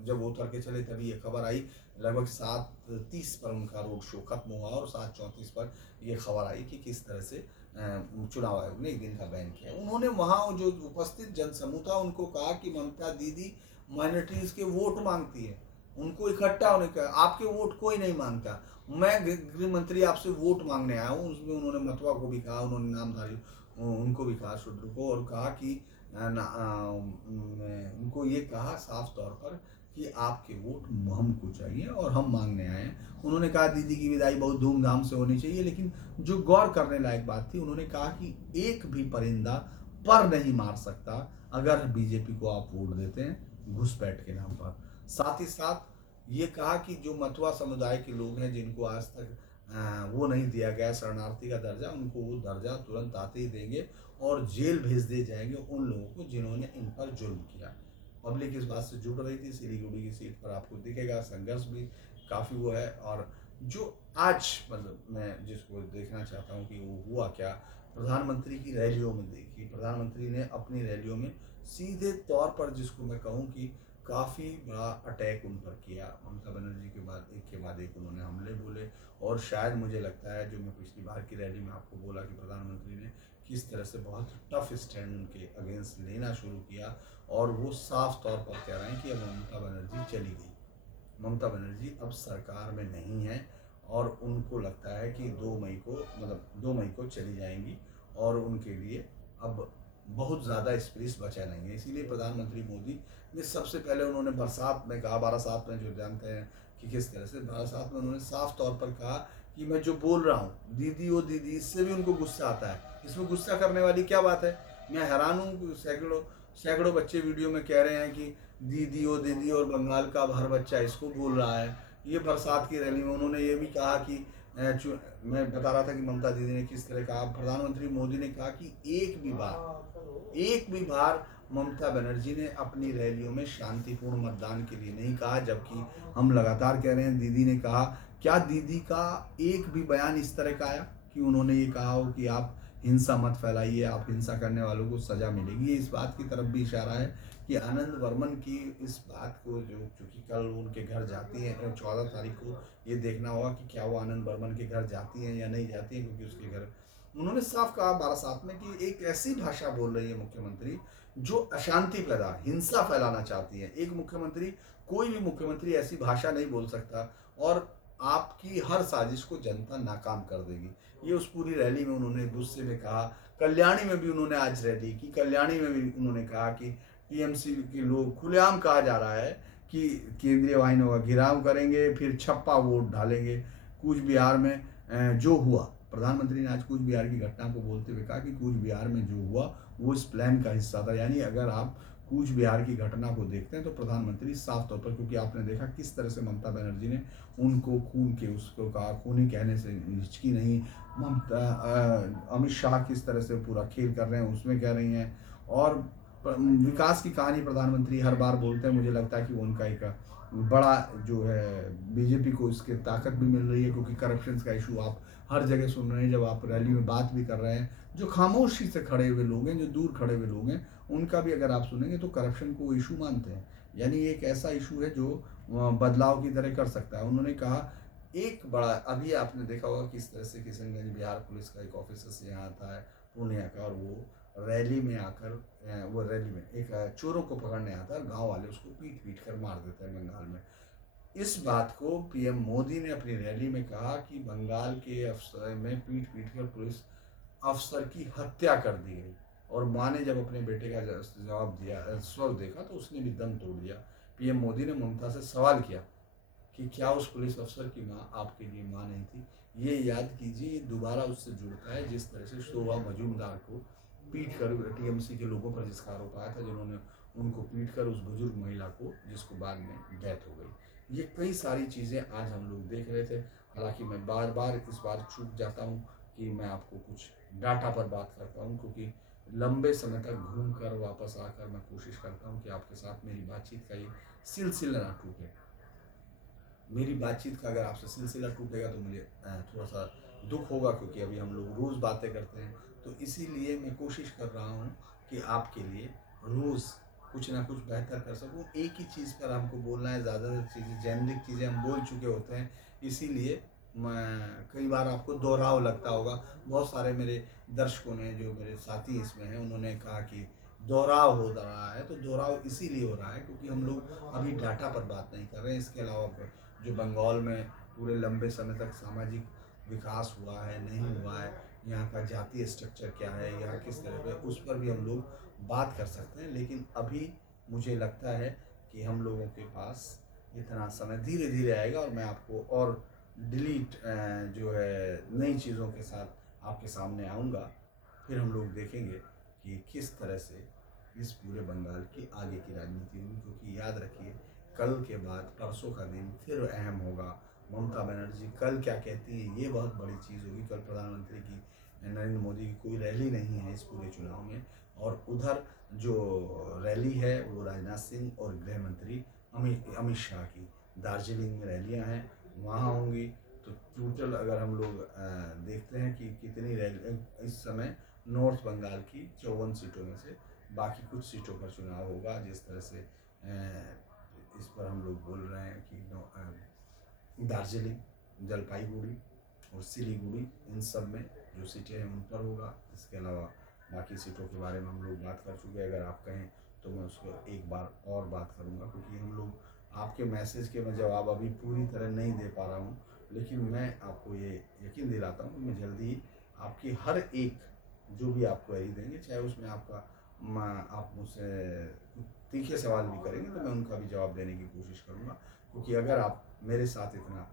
जब वो उतर के चले तभी ये खबर आई। लगभग 7:30 पर उनका रोड शो खत्म हुआ और 7:34 पर ये खबर आई कि किस तरह से चुनाव आयोग ने 1 दिन का बैन किया। उन्होंने वहाँ जो उपस्थित जनसमूह था उनको कहा कि ममता दीदी माइनॉरिटीज के वोट मांगती है, उनको इकट्ठा होने का, आपके वोट कोई नहीं मांगता। मैं गृह मंत्री आपसे वोट मांगने आया हूँ। उसमें उन्होंने मतवा को भी कहा, उन्होंने नामधारी उनको भी कहा, शूद्र को, और कहा कि उनको ये कहा साफ तौर पर कि आपके वोट हमको चाहिए और हम मांगने आए हैं। उन्होंने कहा दीदी की विदाई बहुत धूमधाम से होनी चाहिए। लेकिन जो गौर करने लायक बात थी, उन्होंने कहा कि एक भी परिंदा पर नहीं मार सकता अगर बीजेपी को आप वोट देते हैं घुसपैठ के नाम पर। साथ ही साथ ये कहा कि जो मतवा समुदाय के लोग हैं जिनको आज तक वो नहीं दिया गया शरणार्थी का दर्जा, उनको वो दर्जा तुरंत आते ही देंगे और जेल भेज दिए जाएंगे उन लोगों को जिन्होंने इन पर जुल्म किया। पब्लिक इस बात से जुड़ रही थी। सिलीगुड़ी की सीट पर आपको दिखेगा संघर्ष भी काफ़ी वो है। और जो आज मतलब मैं जिसको देखना चाहता हूँ कि वो हुआ क्या, प्रधानमंत्री की रैलियों में देखिए, प्रधानमंत्री ने अपनी रैलियों में सीधे तौर पर, जिसको मैं कहूँ कि काफ़ी बड़ा अटैक उन पर किया। ममता बनर्जी के बाद एक उन्होंने हमले बोले। और शायद मुझे लगता है, जो मैं पिछली बार की रैली में आपको बोला कि प्रधानमंत्री ने किस तरह से बहुत टफ स्टैंड उनके अगेंस्ट लेना शुरू किया, और वो साफ तौर पर कह रहे हैं कि अब ममता बनर्जी चली गई, ममता बनर्जी अब सरकार में नहीं है, और उनको लगता है कि 2 मई को चली जाएंगी और उनके लिए अब बहुत ज़्यादा स्पेस बचा नहीं है। इसीलिए प्रधानमंत्री मोदी ने सबसे पहले उन्होंने बरसात में कहा, बारासात में जो जानते हैं कि किस तरह से, बारासात में उन्होंने साफ तौर पर कहा कि मैं जो बोल रहा हूँ दीदी ओ दीदी, इससे भी उनको गुस्सा आता है। इसमें गुस्सा करने वाली क्या बात है? मैं हैरान हूँ। सैकड़ों बच्चे वीडियो में कह रहे हैं कि दीदी ओ दीदी, और बंगाल का हर बच्चा इसको बोल रहा है ये बरसात की रैली में उन्होंने ये भी कहा कि मैं बता रहा था कि ममता दीदी ने किस तरह कहा, प्रधानमंत्री मोदी ने कहा कि एक भी बार ममता बनर्जी ने अपनी रैलियों में शांतिपूर्ण मतदान के लिए नहीं कहा, जबकि हम लगातार कह रहे हैं। दीदी ने कहा, क्या दीदी का एक भी बयान इस तरह का आया कि उन्होंने ये कहा हो कि आप हिंसा मत फैलाइए, आप हिंसा करने वालों को सजा मिलेगी? ये इस बात की तरफ भी इशारा है कि आनंद वर्मन की इस बात को, जो चूंकि कल उनके घर जाती हैं 14 तारीख को, ये देखना होगा कि क्या वो आनंद वर्मन के घर जाती हैं या नहीं जाती हैं, क्योंकि उसके घर उन्होंने साफ कहा बारासात में कि एक ऐसी भाषा बोल रही है मुख्यमंत्री जो अशांति पैदा, हिंसा फैलाना चाहती है। एक मुख्यमंत्री, कोई भी मुख्यमंत्री ऐसी भाषा नहीं बोल सकता, और आपकी हर साजिश को जनता नाकाम कर देगी। ये उस पूरी रैली में उन्होंने गुस्से में कहा। कल्याणी में भी उन्होंने आज रैली की, कल्याणी में भी उन्होंने कहा कि टीएमसी के लोग, खुलेआम कहा जा रहा है कि केंद्रीय वाहिनियों का घेराव करेंगे, फिर छप्पा वोट डालेंगे। कूच बिहार में जो हुआ, प्रधानमंत्री ने आज कूच बिहार की घटना को बोलते हुए कहा कि कूच बिहार में जो हुआ वो इस प्लान का हिस्सा था। यानी अगर आप कूच बिहार की घटना को देखते हैं तो प्रधानमंत्री साफ तौर पर, क्योंकि आपने देखा किस तरह से ममता बनर्जी ने उनको खून के उसको कहा, खूनी कहने से हिचकी नहीं। ममता अमित शाह किस तरह से पूरा खेल कर रहे हैं उसमें कह रही हैं। और विकास की कहानी प्रधानमंत्री हर बार बोलते हैं, मुझे लगता है कि वो उनका एक बड़ा जो है, बीजेपी को इसके ताकत भी मिल रही है, क्योंकि करप्शन का इशू आप हर जगह सुन रहे हैं। जब आप रैली में बात भी कर रहे हैं, जो खामोशी से खड़े हुए लोग हैं, जो दूर खड़े हुए लोग हैं, उनका भी अगर आप सुनेंगे तो करप्शन को इशू मानते हैं। यानी एक ऐसा इशू है जो बदलाव की तरह कर सकता है। उन्होंने कहा, एक बड़ा, अभी आपने देखा होगा किस तरह से किशनगंज बिहार पुलिस का एक ऑफिसर से यहाँ आता है पूर्णिया का, और वो रैली में आकर, वो रैली में एक चोरों को पकड़ने आता है, गांव वाले उसको पीट पीट कर मार देते हैं बंगाल में। इस बात को पीएम मोदी ने अपनी रैली में कहा कि बंगाल के अफसर में पीट पीट कर पुलिस अफसर की हत्या कर दी गई। और माँ ने जब अपने बेटे का जवाब दिया, स्वर देखा, तो उसने भी दम तोड़ दिया। पीएम मोदी ने ममता से सवाल किया कि क्या उस पुलिस अफसर की माँ आपके लिए माँ नहीं थी? ये याद कीजिए, ये दोबारा उससे जुड़ता है जिस तरह से शोभा मजूमदार को पीट कर टीएमसी के लोगों पर जिसका आरोप आया था, जिन्होंने उनको पीट कर उस बुजुर्ग महिला को, जिसको बाद में डेथ हो गई। ये कई सारी चीज़ें आज हम लोग देख रहे थे। हालांकि मैं बार बार इस बार चूक जाता हूँ कि मैं आपको कुछ डाटा पर बात करता हूँ, क्योंकि लंबे समय तक घूम कर वापस आकर मैं कोशिश करता हूँ कि आपके साथ मेरी बातचीत का ये सिलसिला ना टूटे। मेरी बातचीत का अगर आपसे सिलसिला टूटेगा तो मुझे थोड़ा सा दुख होगा, क्योंकि अभी हम लोग रोज़ बातें करते हैं। तो इसीलिए मैं कोशिश कर रहा हूँ कि आपके लिए रोज़ कुछ ना कुछ बेहतर कर सकूँ। एक ही चीज़ पर हमको बोलना है, ज़्यादातर चीज़ें जेनरिक चीज़ें हम बोल चुके होते हैं। इसीलिए मैं, कई बार आपको दोहराव लगता होगा। बहुत सारे मेरे दर्शकों ने, जो मेरे साथी इसमें हैं, उन्होंने कहा कि दोहराव हो रहा है। तो दोहराव इसीलिए हो रहा है क्योंकि हम लोग अभी डाटा पर बात नहीं कर रहे हैं। इसके अलावा जो बंगाल में पूरे लंबे समय तक सामाजिक विकास हुआ है, नहीं हुआ है, यहाँ का जातीय स्ट्रक्चर क्या है, यहाँ किस तरह पे, उस पर भी हम लोग बात कर सकते हैं। लेकिन अभी मुझे लगता है कि हम लोगों के पास इतना समय धीरे धीरे आएगा, और मैं आपको और डिलीट जो है नई चीज़ों के साथ आपके सामने आऊँगा। फिर हम लोग देखेंगे कि किस तरह से इस पूरे बंगाल की आगे की राजनीति होगी। क्योंकि याद रखिए, कल के बाद परसों का दिन फिर अहम होगा। ममता बनर्जी कल क्या कहती है, ये बहुत बड़ी चीज़ होगी। कल प्रधानमंत्री की, नरेंद्र मोदी की कोई रैली नहीं है इस पूरे चुनाव में, और उधर जो रैली है वो राजनाथ सिंह और गृह मंत्री अमित शाह की दार्जिलिंग में रैलियां हैं, वहाँ होंगी। तो टोटल अगर हम लोग देखते हैं कि कितनी रैली इस समय नॉर्थ बंगाल की 54 सीटों में से बाकी कुछ सीटों पर चुनाव होगा। जिस तरह से इस पर हम लोग बोल रहे हैं कि दार्जिलिंग, जलपाईगुड़ी और सिलीगुड़ी, इन सब में जो सीटें हैं उन पर होगा। इसके अलावा बाकी सीटों के बारे में हम लोग बात कर चुके हैं। अगर आप कहें तो मैं उसको एक बार और बात करूंगा, क्योंकि हम लोग आपके मैसेज के मैं जवाब अभी पूरी तरह नहीं दे पा रहा हूँ। लेकिन मैं आपको ये यकीन दिलाता हूँ कि मैं जल्दी ही आपकी हर एक जो भी आप क्वेरी देंगे, चाहे उसमें आपका आप मुझसे तीखे सवाल भी करेंगे तो मैं उनका भी जवाब देने की कोशिश करूँगा। क्योंकि अगर आप मेरे साथ इतना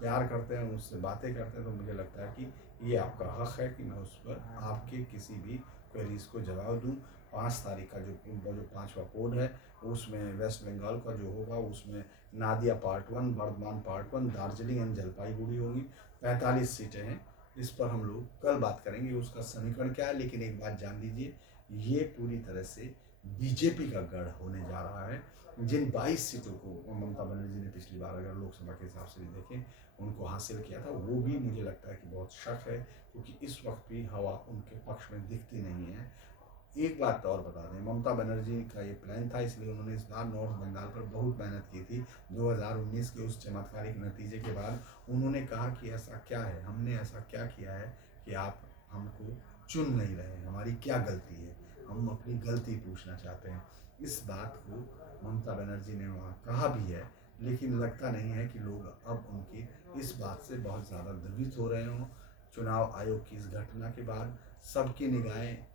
प्यार करते हैं, मुझसे बातें करते हैं, तो मुझे लगता है कि ये आपका हक़ है कि मैं उस पर आपके किसी भी क्वेरीज़ को जवाब दूँ। 5 तारीख का जो उनका जो 5वां पोल है, उसमें वेस्ट बंगाल का जो होगा उसमें Nadia part 1, Bardhaman part 1, Darjeeling and Jalpaiguri होगी। 45 सीटें हैं। इस पर हम लोग कल बात करेंगे उसका समीकरण क्या है। लेकिन एक बात जान लीजिए, ये पूरी तरह से बीजेपी का गढ़ होने जा रहा है। जिन 22 सीटों को ममता बनर्जी ने पिछली बार अगर लोकसभा के हिसाब से भी देखें उनको हासिल किया था, वो भी मुझे लगता है कि बहुत शक है, क्योंकि इस वक्त भी हवा उनके पक्ष में दिखती नहीं है। एक बात और बता दें, ममता बनर्जी का ये प्लान था, इसलिए उन्होंने इस बार नॉर्थ बंगाल पर बहुत मेहनत की थी। 2019 के उस चमत्कारिक नतीजे के बाद उन्होंने कहा कि ऐसा क्या है, हमने ऐसा क्या किया है कि आप हमको चुन नहीं रहे हैं, हमारी क्या गलती है, हम अपनी गलती पूछना चाहते हैं। इस बात को ममता बनर्जी ने वहाँ कहा भी है, लेकिन लगता नहीं है कि लोग अब उनकी इस बात से बहुत ज़्यादा द्रवित हो रहे हों। चुनाव आयोग की इस घटना के बाद सबकी निगाहें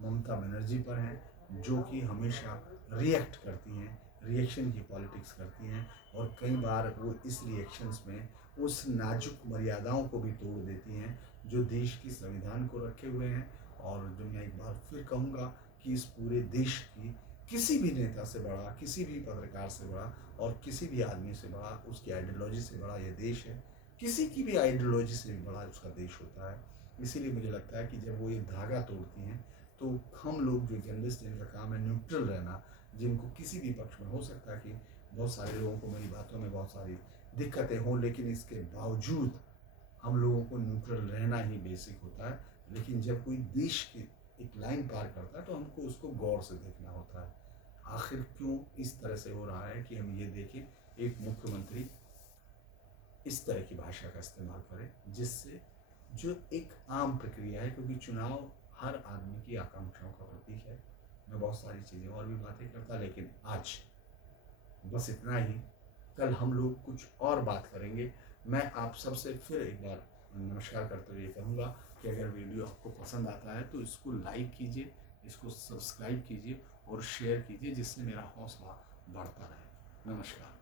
ममता बनर्जी पर हैं, जो कि हमेशा रिएक्ट करती हैं, रिएक्शन की पॉलिटिक्स करती हैं, और कई बार वो इस रिएक्शंस में उस नाजुक मर्यादाओं को भी तोड़ देती हैं जो देश की संविधान को रखे हुए हैं। और जो मैं एक बार फिर कहूँगा कि इस पूरे देश की किसी भी नेता से बड़ा, किसी भी पत्रकार से बड़ा और किसी भी आदमी से बड़ा, उसकी आइडियोलॉजी से बड़ा ये देश है। किसी की भी आइडियोलॉजी से भी बड़ा उसका देश होता है। इसीलिए मुझे लगता है कि जब वो ये धागा तोड़ती हैं तो हम लोग जो जर्नलिस्ट जिनका काम है न्यूट्रल रहना, जिनको किसी भी पक्ष में हो सकता है कि बहुत सारे लोगों को मेरी बातों में बहुत सारी दिक्कतें हों, लेकिन इसके बावजूद हम लोगों को न्यूट्रल रहना ही बेसिक होता है। लेकिन जब कोई देश की एक लाइन पार करता है तो हमको उसको गौर से देखना होता है। आखिर क्यों इस तरह से हो रहा है कि हम ये देखें एक मुख्यमंत्री इस तरह की भाषा का इस्तेमाल करे, जिससे जो एक आम प्रक्रिया है, क्योंकि चुनाव हर आदमी की आकांक्षाओं का प्रतीक है। मैं बहुत सारी चीज़ें और भी बातें करता, लेकिन आज बस इतना ही। कल हम लोग कुछ और बात करेंगे। मैं आप सबसे फिर एक बार नमस्कार करते हुए कहूँगा कि अगर वीडियो आपको पसंद आता है तो इसको लाइक कीजिए, इसको सब्सक्राइब कीजिए और शेयर कीजिए, जिससे मेरा हौसला बढ़ता रहे। नमस्कार।